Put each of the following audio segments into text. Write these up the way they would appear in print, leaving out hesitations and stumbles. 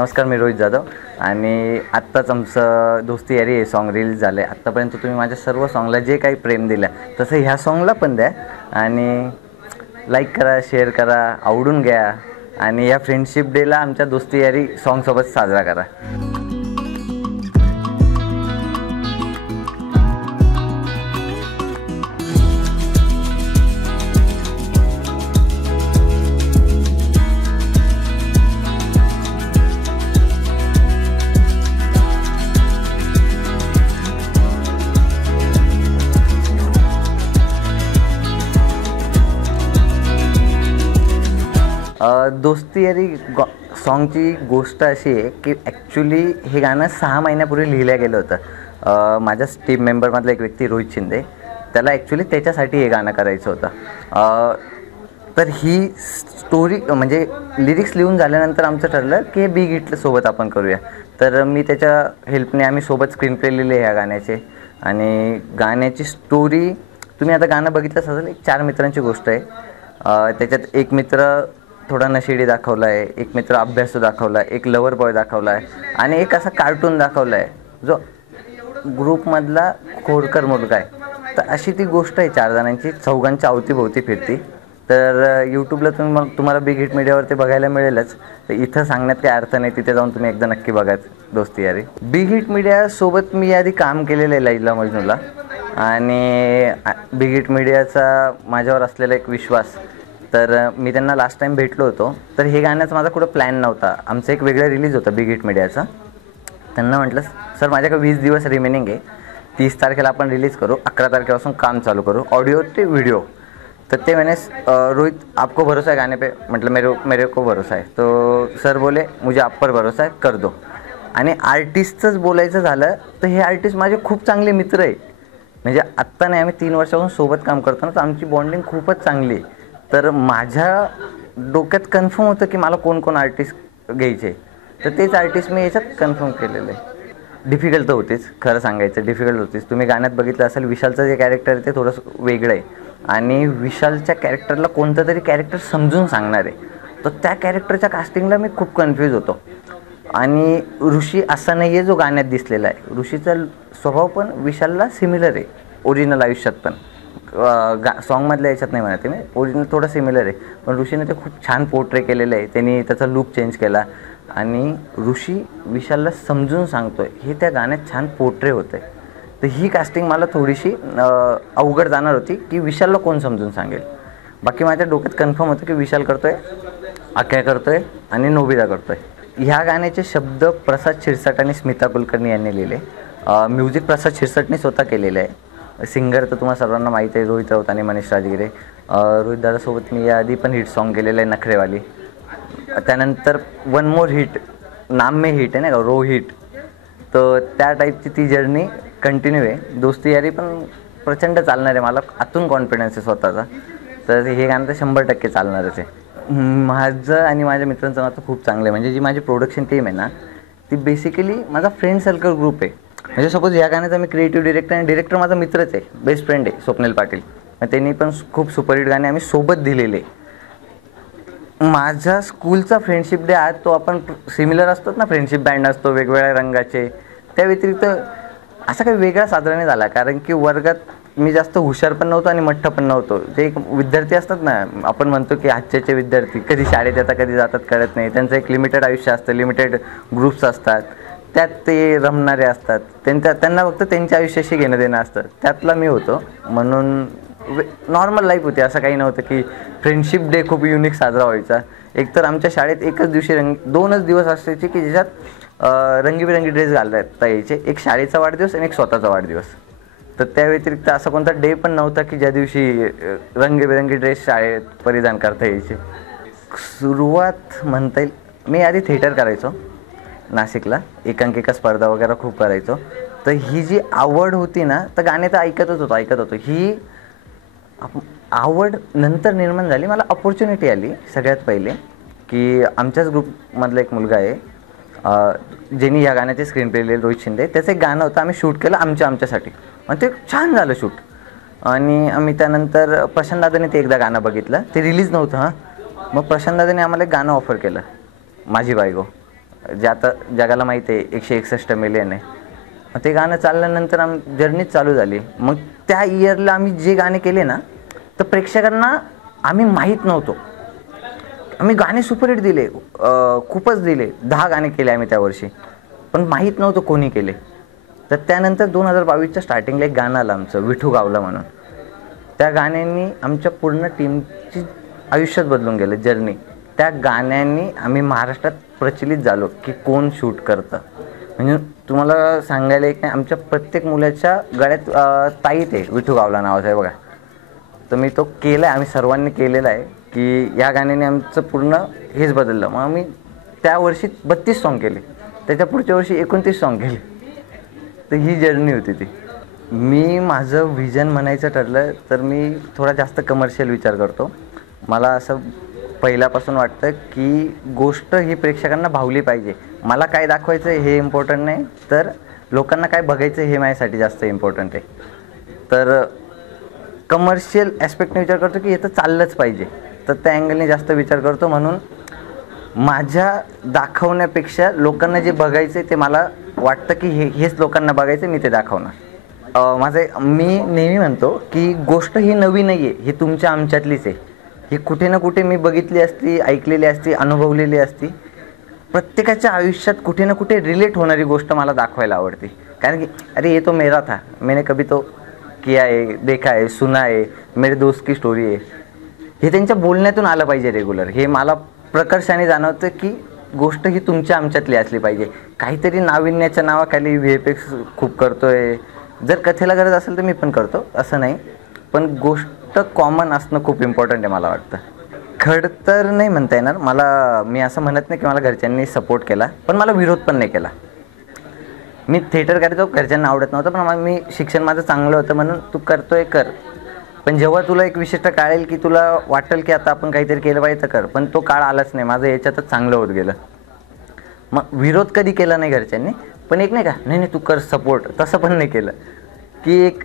नमस्कार, मी रोहित जाधव आणि आत्ताच आमचं दोस्ती यारी हे सॉन्ग रिलीज झालं आहे. आत्तापर्यंत तुम्ही माझ्या सर्व सॉन्गला जे काही प्रेम दिलं तसं ह्या सॉन्गला पण द्या आणि लाईक करा, शेअर करा, आवडून घ्या आणि या फ्रेंडशिप डेला आमच्या दोस्ती यारी सॉन्गसोबत साजरा करा. दोस्ती यारी सॉन्गची गोष्ट अशी आहे की ॲक्च्युली हे गाणं 6 महिन्यापूर्वी लिहिलं गेलं होतं. माझ्याच टीम मेंबरमधला एक व्यक्ती रोहित शिंदे, त्याला ॲक्च्युली त्याच्यासाठी हे गाणं करायचं होतं. तर ही स्टोरी म्हणजे लिरिक्स लिहून झाल्यानंतर आमचं ठरलं की हे बिग हिटसोबत आपण करूया. तर मी त्याच्या हेल्पने आम्ही सोबत स्क्रीन प्ले लिहिले ह्या गाण्याचे. आणि गाण्याची स्टोरी तुम्ही आता गाणं बघितलंच असेल. एक 4 मित्रांची गोष्ट आहे. त्याच्यात एक मित्र थोडा नशेडी दाखवला आहे, एक मित्र अभ्यासू दाखवला आहे, एक लवर बॉय दाखवला आहे आणि एक असा कार्टून दाखवला आहे जो ग्रुपमधला खोडकर मुलगा आहे. तर अशी ती गोष्ट आहे 4 जणांची, चौघांच्या अवतीभोवती फिरती. तर यूट्यूबला तुम्हाला बिग हिट मीडियावरती बघायला मिळेलच. तर इथं सांगण्यात काही अर्थ नाही, तिथे जाऊन तुम्ही एकदा नक्की बघा दोस्ती यारी. बिग हिट मीडियासोबत मी आधी काम केलेलं आहे लैला मजनूला आणि बिग हिट मीडियाचा माझ्यावर असलेला एक विश्वास. तर मी त्यांना लास्ट टाईम भेटलो होतो. तर हे गाण्याचा माझा कुठं प्लॅन नव्हता. आमचं एक वेगळं रिलीज होतं बिग हिट मीडियाचा. त्यांना म्हटलं सर माझ्याकडे 20 दिवस रिमेनिंग आहे, 30 तारखेला आपण रिलीज करू, 11 तारखेपासून काम चालू करू, ऑडिओ ते व्हिडिओ. तर ते म्हणे रोहित आपको भरोसा है गाने पे. म्हटलं मेरे को भरोसा है. तो सर बोले मुझे आप पर भरोसा है, कर दो. आणि आर्टिस्टचंच बोलायचं झालं तर हे आर्टिस्ट माझे खूप चांगले मित्र आहे. म्हणजे आत्ता नाही, आम्ही 3 वर्षापासून सोबत काम करतो ना, तर आमची बॉन्डिंग खूपच चांगली आहे. तर माझ्या डोक्यात कन्फर्म होतं की मला कोण आर्टिस्ट घ्यायचे. तर तेच आर्टिस्ट मी याच्यात कन्फर्म केलेलं आहे. डिफिकल्ट तर होतीच, खरं सांगायचं डिफिकल्ट होतीच. तुम्ही गाण्यात बघितलं असेल विशालचं जे कॅरेक्टर आहे ते थोडंसं वेगळं आहे आणि विशालच्या कॅरेक्टरला कोणतं तरी कॅरेक्टर समजून सांगणार आहे. तर त्या कॅरेक्टरच्या कास्टिंगला मी खूप कन्फ्यूज होतो. आणि ऋषी असा नाही आहे जो गाण्यात दिसलेला आहे. ऋषीचा स्वभाव पण विशालला सिमिलर आहे ओरिजिनल आयुष्यात पण. सॉन्गमधल्या याच्यात नाही म्हणते मी, ओरिजिनल थोडं सिमिलर आहे. पण ऋषीने ते खूप छान पोर्ट्रे केलेलं आहे. त्यांनी त्याचा लुक चेंज केला आणि ऋषी विशालला समजून सांगतोय हे त्या गाण्यात छान पोर्ट्रे होतं आहे. तर ही कास्टिंग मला थोडीशी अवघड जाणार होती की विशालला कोण समजून सांगेल. बाकी माझ्या डोक्यात कन्फर्म होतं की विशाल करतोय, अख्या करतोय आणि नोबिता करतोय. ह्या गाण्याचे शब्द प्रसाद शिरसाट आणि स्मिता कुलकर्णी यांनी लिहिले. म्युझिक प्रसाद शिरसाटने स्वतः केलेलं आहे. सिंगर तर तुम्हाला सर्वांना माहीत आहे, रोहित राऊत आणि मनीष राजगिरे. रोहित दादासोबत मी याआधी पण हिट सॉन्ग केलेलं आहे नखरेवाली. त्यानंतर वन मोर हिट, नाम में हिट आहे ना का, रो हिट. तर त्या टाईपची ती जर्नी कंटिन्यू आहे. दोस्ती यारी पण प्रचंड चालणार आहे. मला आतून कॉन्फिडन्स आहे स्वतःचा. तर हे गाणं तर 100% चालणारच आहे. माझं आणि माझ्या मित्रांचं नातं खूप चांगलं आहे. म्हणजे जी माझी प्रोडक्शन टीम आहे ना, ती बेसिकली माझा फ्रेंड सर्कल ग्रुप आहे. म्हणजे सपोज या गाण्याचा मी क्रिएटिव्ह डिरेक्टर आणि डिरेक्टर माझा मित्रच आहे, बेस्ट फ्रेंड आहे स्वप्नील पाटील. त्यांनी पण खूप सुपरहिट गाणे आम्ही सोबत दिलेले. माझ्या स्कूलचा फ्रेंडशिप डे आज तो आपण सिमिलर असतात ना, फ्रेंडशिप बँड असतो वेगवेगळ्या रंगाचे. त्या व्यतिरिक्त असा काही वेगळा साजरा नाही झाला. कारण की वर्गात मी जास्त हुशार पण नव्हतो आणि मठ्ठ पण नव्हतो. जे एक विद्यार्थी असतात ना, आपण म्हणतो की आजच्याचे विद्यार्थी कधी शाळेत येतात कधी जातात कळत नाही. त्यांचं एक लिमिटेड आयुष्य असतं, लिमिटेड ग्रुप्स असतात, त्यात ते रमणारे असतात. त्यांना फक्त त्यांच्या आयुष्याशी घेणं देणं असतं. त्यातला मी होतो. म्हणून नॉर्मल लाईफ होती. असं काही नव्हतं की फ्रेंडशिप डे खूप युनिक साजरा व्हायचा. एकतर आमच्या शाळेत एकच दिवशी 2च दिवस असायचे की ज्याच्यात रंगीबेरंगी ड्रेस घालता यायचे. एक शाळेचा वाढदिवस आणि एक स्वतःचा वाढदिवस. तर त्या व्यतिरिक्त असा कोणता डे पण नव्हता की ज्या दिवशी रंगीबेरंगी ड्रेस शाळेत परिधान करता यायचे. सुरुवात म्हणता येईल, मी आधी थिएटर करायचो नाशिकला, एकांकिका स्पर्धा वगैरे खूप करायचो. तर ही जी आवड होती ना, तर गाणे तर ऐकत होतो. ही आवड नंतर निर्माण झाली. मला अपॉर्च्युनिटी आली सगळ्यात पहिले की आमच्याच ग्रुपमधला एक मुलगा आहे ज्यांनी या गाण्याचे स्क्रीन प्ले लिहिले, रोहित शिंदे. त्याचं एक गाणं होतं, आम्ही शूट केलं आमच्यासाठी आणि ते छान झालं शूट. आणि आम्ही त्यानंतर प्रशांत दादाने ते एकदा गाणं बघितलं, ते रिलीज नव्हतं. मग प्रशांत दादाने आम्हाला एक गाणं ऑफर केलं, माझी बायको. जे आता जगाला माहिती आहे 161 मिलियन आहे. मग ते गाणं चालल्यानंतर जर्नीच चालू झाली. मग त्या इयरला आम्ही जे गाणे केले ना, तर प्रेक्षकांना आम्ही माहीत नव्हतो. आम्ही गाणे सुपरहिट दिले, खूपच दिले. 10 गाणे केले आम्ही त्या वर्षी, पण माहीत नव्हतं कोणी केले. तर त्यानंतर 2022च्या स्टार्टिंगला एक गाणं आलं आमचं, विठू गावला म्हणून. त्या गाण्यांनी आमच्या पूर्ण टीमची आयुष्यात बदलून गेलं, जर्नी. त्या गाण्यांनी आम्ही महाराष्ट्रात प्रचलित झालो की कोण शूट करतं. म्हणजे तुम्हाला सांगायला एक नाही, आमच्या प्रत्येक मुलाच्या गळ्यात ताईत आहे विठू गावला नावाचं आहे बघा. तर मी तो केला आहे, आम्ही सर्वांनी केलेला आहे की या गाण्याने आमचं पूर्ण हेच बदललं. मग आम्ही त्या वर्षी 32 सॉन्ग केले, त्याच्या पुढच्या वर्षी 29 सॉन्ग केले. तर ही जर्नी होती ती. मी माझं व्हिजन म्हणायचं ठरलं तर मी थोडा जास्त कमर्शियल विचार करतो. मला असं पहिल्यापासून वाटतं की गोष्ट ही प्रेक्षकांना भावली पाहिजे. मला काय दाखवायचं हे इम्पॉर्टंट नाही, तर लोकांना काय बघायचं हे माझ्यासाठी जास्त इम्पॉर्टंट आहे. तर कमर्शियल ॲस्पेक्टने विचार करतो की हे तर चाललंच पाहिजे, तर त्या अँगलने जास्त विचार करतो. म्हणून माझ्या दाखवण्यापेक्षा लोकांना जे बघायचं आहे ते मला वाटतं की हेच लोकांना बघायचं, मी ते दाखवणार. मी नेहमी म्हणतो की गोष्ट ही नवी नाही आहे, ही तुमच्या आमच्यातलीच आहे. ही कुठे ना कुठे मी बघितली असती, ऐकलेली असती, अनुभवलेली असती. प्रत्येकाच्या आयुष्यात कुठे ना कुठे रिलेट होणारी गोष्ट मला दाखवायला आवडते. कारण की अरे ये तो मेरा था, मैंने कभी तो किया है, देखा है, सुना है, मेरे दोस्त की स्टोरी आहे. हे त्यांच्या बोलण्यातून आलं पाहिजे रेग्युलर. हे मला प्रकर्षाने जाणवतं की गोष्ट ही तुमच्या आमच्यातली असली पाहिजे. काहीतरी नाविन्याच्या नावाखाली VFX खूप करतोय. जर कथेला गरज असेल तर मी पण करतो, असं नाही, पण गोष्ट कॉमन असणं खूप इम्पॉर्टंट आहे मला वाटतं. खड तर नाही म्हणता येणार मला. मी असं म्हणत नाही की मला घरच्यांनी सपोर्ट केला, पण मला विरोध पण नाही केला. मी थिएटर करायचो, घरच्यांना आवडत नव्हतं, पण मी शिक्षण माझं चांगलं होतं म्हणून तू करतोय कर. पण जेव्हा तुला एक विशिष्ट काळेल की तुला वाटेल की आता आपण काहीतरी केलं पाहिजे तर कर. पण तो काळ आलाच नाही, माझं याच्यातच चांगलं होत गेलं. मग विरोध कधी केला नाही घरच्यांनी, पण एक नाही का नाही तू कर सपोर्ट, तसं पण नाही केलं. की एक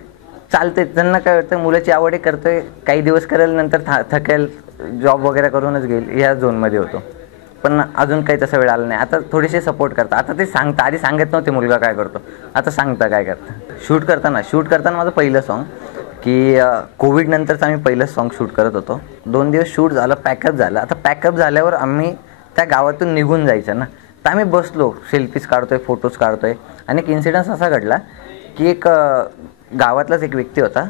चालते, त्यांना काय वाटतं मुलाची आवड आहे, करतोय, काही दिवस करेल, नंतर थकेल, जॉब वगैरे करूनच घेईल, या झोनमध्ये होतो. पण अजून काही तसा वेळ आला नाही. आता थोडेसे सपोर्ट करता. आता ते सांगता, आधी सांगत नव्हते मुलगा काय करतो, आता सांगता काय करता. शूट करताना माझं पहिलं सॉन्ग की कोविड नंतरचं आम्ही पहिलं सॉन्ग शूट करत होतो. 2 दिवस शूट झालं, पॅकअप झालं. आता पॅकअप झाल्यावर आम्ही त्या गावातून निघून जायचं ना, तर आम्ही बसलो, सेल्फीज काढतोय, फोटोज काढतोय. आणि एक इन्सिडन्स असा घडला की एक गावातलाच एक व्यक्ती होता,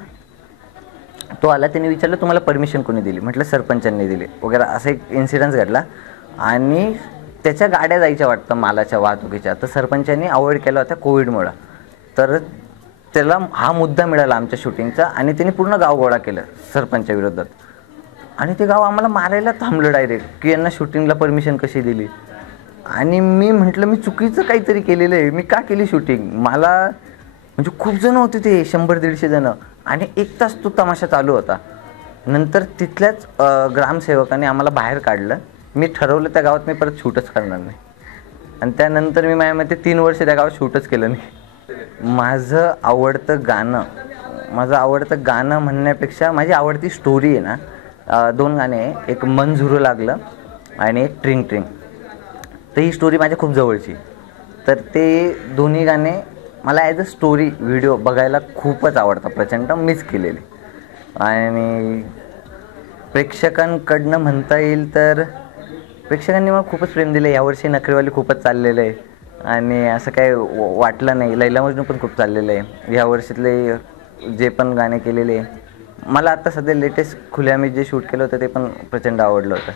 तो आला, त्याने विचारलं तुम्हाला परमिशन कोणी दिली. म्हटलं सरपंचांनी दिली वगैरे. असा एक इन्सिडन्स घडला आणि त्याच्या गाड्या जायच्या वाटतं मालाच्या वाहतुकीच्या, तर सरपंचांनी अवॉइड केला होता कोविडमुळं. तर त्याला हा मुद्दा मिळाला आमच्या शूटिंगचा आणि त्याने पूर्ण गाव गोळा केलं सरपंचा विरोधात. आणि ते गाव आम्हाला मारायला थांबलं डायरेक्ट की यांना शूटिंगला परमिशन कशी दिली. आणि मी म्हटलं मी चुकीचं काहीतरी केलेलं आहे, मी का केली शूटिंग. मला म्हणजे खूप जण होते, ते 100-150 जणं, आणि 1 तास तो तमाशा चालू होता. नंतर तिथल्याच ग्रामसेवकाने आम्हाला बाहेर काढलं. मी ठरवलं त्या गावात मी परत शूटच करणार नाही. आणि त्यानंतर मी माझ्यामध्ये 3 वर्ष त्या गावात शूटच केलं नाही. माझं आवडतं गाणं म्हणण्यापेक्षा माझी आवडती स्टोरी आहे ना, 2 गाणे आहे. एक मन झुरू लागलं आणि एक ट्रिंग ट्रिंग. तर ही स्टोरी माझ्या खूप जवळची. तर ते दोन्ही गाणे मला ॲज अ स्टोरी व्हिडिओ बघायला खूपच आवडतं, प्रचंड मिस केलेले. आणि प्रेक्षकांकडनं म्हणता येईल तर प्रेक्षकांनी मला खूपच प्रेम दिलं. यावर्षी नखरेवाली खूपच चाललेलं आहे आणि असं काय वाटलं नाही. लैला मजनू पण खूप चाललेलं आहे. ह्या वर्षीतले जे पण गाणे केलेले मला आत्ता सध्या लेटेस्ट खुल्या मी जे शूट केलं होतं ते पण प्रचंड आवडलं होतं.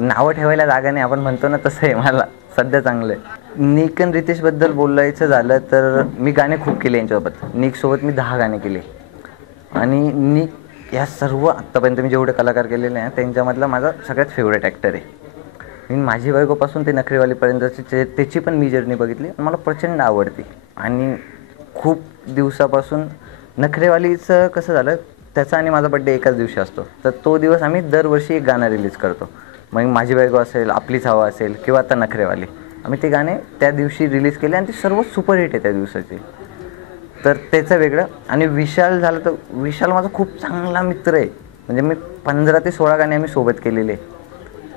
नावं ठेवायला जागा नाही, आपण म्हणतो ना, तसं आहे मला सध्या चांगलं आहे. निक आणि रितेशबद्दल बोलायचं झालं तर मी गाणे खूप केले यांच्यासोबत. निकसोबत मी 10 गाणे केले. आणि निक ह्या सर्व आत्तापर्यंत मी जेवढे कलाकार केलेले आहे त्यांच्यामधला माझा सगळ्यात फेवरेट ॲक्टर आहे. मी माझी बायकोपासून ते नखरेवालीपर्यंतची त्याची पण मी जर्नी बघितली, मला प्रचंड आवडते. आणि खूप दिवसापासून नखरेवालीचं कसं झालं, त्याचा आणि माझा बड्डे एकाच दिवशी असतो, तर तो दिवस आम्ही दरवर्षी एक गाणं रिलीज करतो. मग माझी बायको असेल, आपलीच हवा असेल किंवा आता नखरेवाली, आम्ही ते गाणे त्या दिवशी रिलीज केले आणि ते सर्व सुपरहिट आहे त्या दिवसाचे. तर त्याचं वेगळं. आणि विशाल झालं तर विशाल माझा खूप चांगला मित्र आहे. म्हणजे मी 15 ते 16 गाणे आम्ही सोबत केलेले.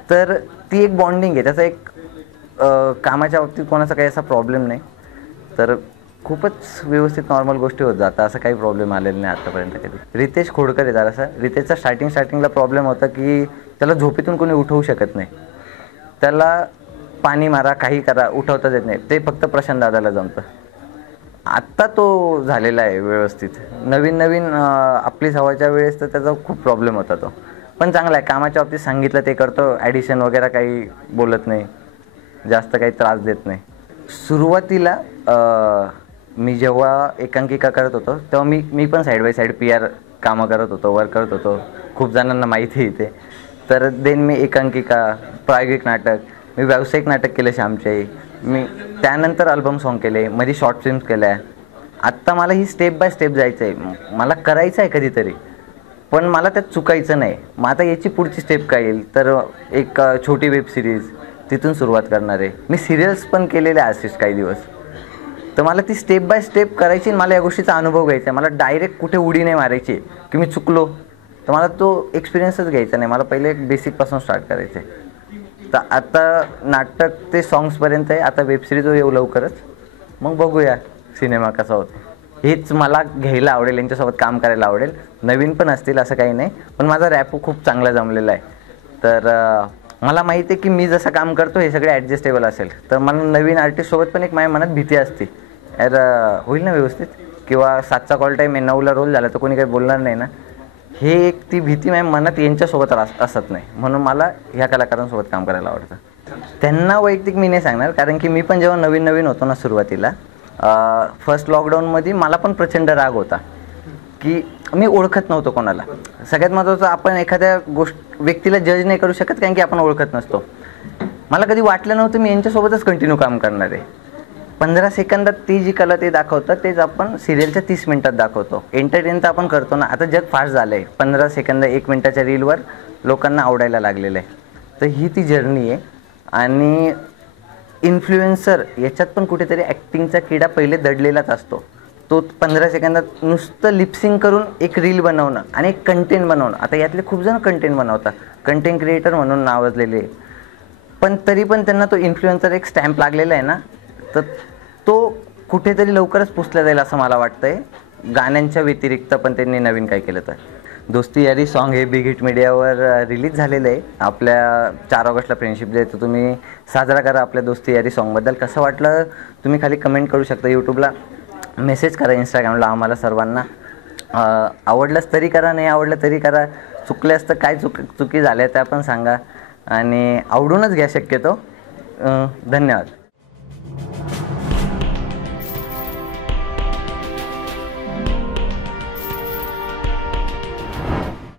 तर ती एक बॉन्डिंग आहे. त्याचा एक कामाच्या बाबतीत कोणाचा काही असा प्रॉब्लेम नाही, तर खूपच व्यवस्थित नॉर्मल गोष्टी होत जातात. असं काही प्रॉब्लेम आलेला नाही आत्तापर्यंत कधी. रितेश खोडकर आहे जरासा. रितेशचा स्टार्टिंगला प्रॉब्लेम होता की त्याला झोपेतून कोणी उठवू शकत नाही. त्याला पाणी मारा, काही करा, उठवताच येत नाही. ते फक्त प्रशांत दादाला जमतं. आत्ता तो झालेला आहे व्यवस्थित. नवीन आपली सवाच्या वेळेस तर त्याचा खूप प्रॉब्लेम होता तो. पण चांगला आहे, कामाच्या बाबतीत सांगितलं ते करतो. ॲडिशन वगैरे काही बोलत नाही, जास्त काही त्रास देत नाही. सुरुवातीला मी जेव्हा एकांकिका करत होतो तेव्हा मी पण साईड बाय साईड PR कामं करत होतो, वर्क करत होतो. खूप जणांना माहिती आहे ते. तर देन मी एकांकिका, प्रायोगिक नाटक, मी व्यावसायिक नाटक केलं श्यामच्याई, मी त्यानंतर अल्बम सॉन्ग केले, मध्ये शॉर्ट फिल्म्स केल्या. आत्ता मला ही स्टेप बाय स्टेप जायचं आहे. मला करायचं आहे कधीतरी, पण मला त्यात चुकायचं नाही. मग आता याची पुढची स्टेप काय येईल, तर एक छोटी वेब सिरीज, तिथून सुरुवात करणार आहे. मी सिरियल्स पण केलेले आर्टिस्ट काही दिवस. तर मला ती स्टेप बाय स्टेप करायची. मला या गोष्टीचा अनुभव घ्यायचा आहे. मला डायरेक्ट कुठे उडी नाही मारायची की मी चुकलो, तर मला तो एक्सपिरियन्सच घ्यायचा नाही. मला पहिले एक बेसिकपासून स्टार्ट करायचं आहे. तर आता नाटक ते सॉंग्सपर्यंत आहे. आता वेब सिरीजवर येऊ लवकरच, मग बघूया सिनेमा कसा होतो. हेच मला घ्यायला आवडेल, यांच्यासोबत काम करायला आवडेल. नवीन पण असतील असं काही नाही, पण माझा रॅप खूप चांगला जमलेला आहे. तर मला माहिती आहे की मी जसं काम करतो हे सगळे ॲडजस्टेबल असेल. तर मला नवीन आर्टिस्टसोबत पण एक माझ्या मनात भीती असते, यार होईल ना व्यवस्थित, किंवा 7चा कॉल टाईम आहे, 9ला रोल झाला तर कोणी काही बोलणार नाही ना. हे एक ती भीती माझ्या मनात यांच्यासोबत असत नाही, म्हणून मला ह्या कलाकारांसोबत काम करायला आवडतं. त्यांना वैयक्तिक मी नाही सांगणार, कारण की मी पण जेव्हा नवीन होतो ना सुरुवातीला, फर्स्ट लॉकडाऊनमध्ये मला पण प्रचंड राग होता की मी ओळखत नव्हतो कोणाला. सगळ्यात महत्त्वाचं, आपण एखाद्या व्यक्तीला जज नाही करू शकत कारण की आपण ओळखत नसतो. मला कधी वाटलं नव्हतं मी यांच्यासोबतच कंटिन्यू काम करणार आहे. 15 सेकंदात ती जी कला ते दाखवतात तेच आपण सिरियलच्या 30 मिनिटात दाखवतो. एंटरटेन तर आपण करतो ना. आता जग फास्ट झालं आहे. 15 सेकंद 1 मिनिटाच्या रीलवर लोकांना आवडायला लागलेलं आहे. तर ही ती जर्नी आहे. आणि इन्फ्लुएन्सर याच्यात पण कुठेतरी ॲक्टिंगचा किडा पहिले दडलेलाच असतो. तो 15 सेकंदात नुसतं लिपसिंग करून एक रील बनवणं आणि एक कंटेंट बनवणं. आता यातले खूप जण कंटेंट बनवतात, कंटेंट क्रिएटर म्हणून नावाजलेले, पण तरी पण त्यांना तो इन्फ्लुएन्सर एक स्टॅम्प लागलेला आहे ना, तर तो कुठेतरी लवकरच पुसला जाईल असं मला वाटतं आहे. गाण्यांच्या व्यतिरिक्त पण त्यांनी नवीन काय केलं तर. दोस्ती यारी सॉन्ग हे बिग हिट मीडियावर रिलीज झालेलं आहे. आपल्या 4 ऑगस्टला फ्रेंडशिप डे, तर तुम्ही साजरा करा आपल्या दोस्ती यारी सॉन्गबद्दल. कसं वाटलं तुम्ही खाली कमेंट करू शकता, यूट्यूबला मेसेज करा, इंस्टाग्रामला आम्हाला सर्वांना. आवडलंच तरी करा, नाही आवडलं तरी करा. चुकल्यास तर काय चुकी झाल्या त्या पण सांगा, आणि आवडूनच घ्या शक्यतो. धन्यवाद.